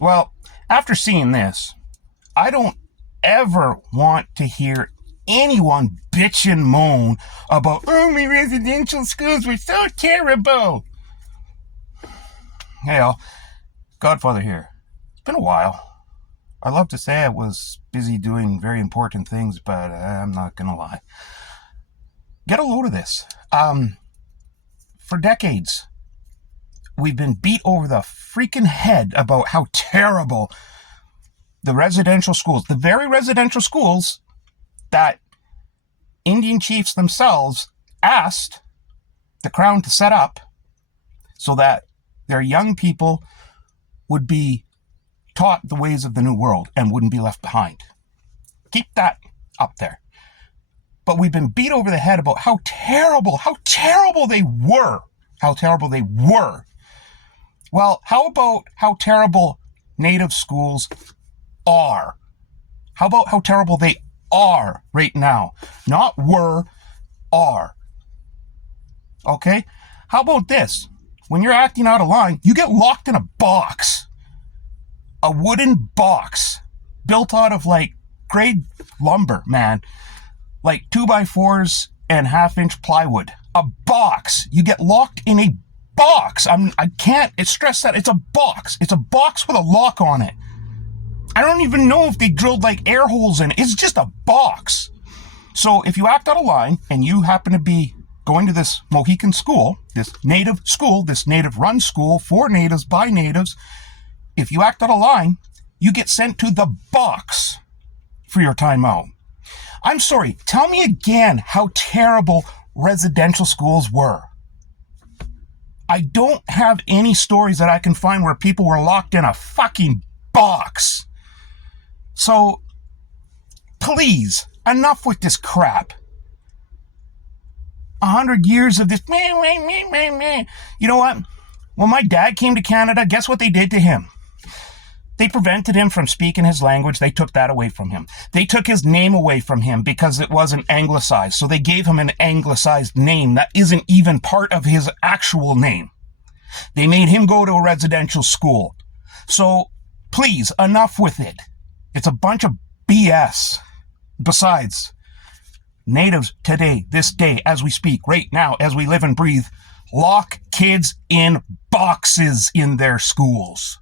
Well, after seeing this, I don't ever want to hear anyone bitch and moan about, oh, my residential schools were so terrible. Hey, all. Godfather here. It's been a while. I'd love to say I was busy doing very important things, but I'm not going to lie. Get a load of this. For decades, we've been beat over the freaking head about how terrible the residential schools, the very residential schools that Indian chiefs themselves asked the crown to set up so that their young people would be taught the ways of the new world and wouldn't be left behind. Keep that up there. But we've been beat over the head about how terrible they were. How terrible they were. Well, how about how terrible native schools are? How about how terrible they are right now? Not were, are. Okay? How about this? When you're acting out of line, you get locked in a box. A wooden box built out of like grade lumber, man. Like 2x4s and 1/2-inch plywood. A box. You get locked in a box. I can't stress that. It's a box. It's a box with a lock on it. I don't even know if they drilled like air holes in it. It's just a box. So if you act out of line and you happen to be going to this Mohican school, this native run school for natives by natives, if you act out of line, you get sent to the box for your time out. I'm sorry, tell me again how terrible residential schools were. I don't have any stories that I can find where people were locked in a fucking box. So, please, enough with this crap. 100 years of this, meh. You know what? When my dad came to Canada, guess what they did to him? They prevented him from speaking his language. They took that away from him. They took his name away from him because it wasn't anglicized. So they gave him an anglicized name that isn't even part of his actual name. They made him go to a residential school. So please, enough with it. It's a bunch of BS. Besides, natives today, this day, as we speak, right now, as we live and breathe, lock kids in boxes in their schools.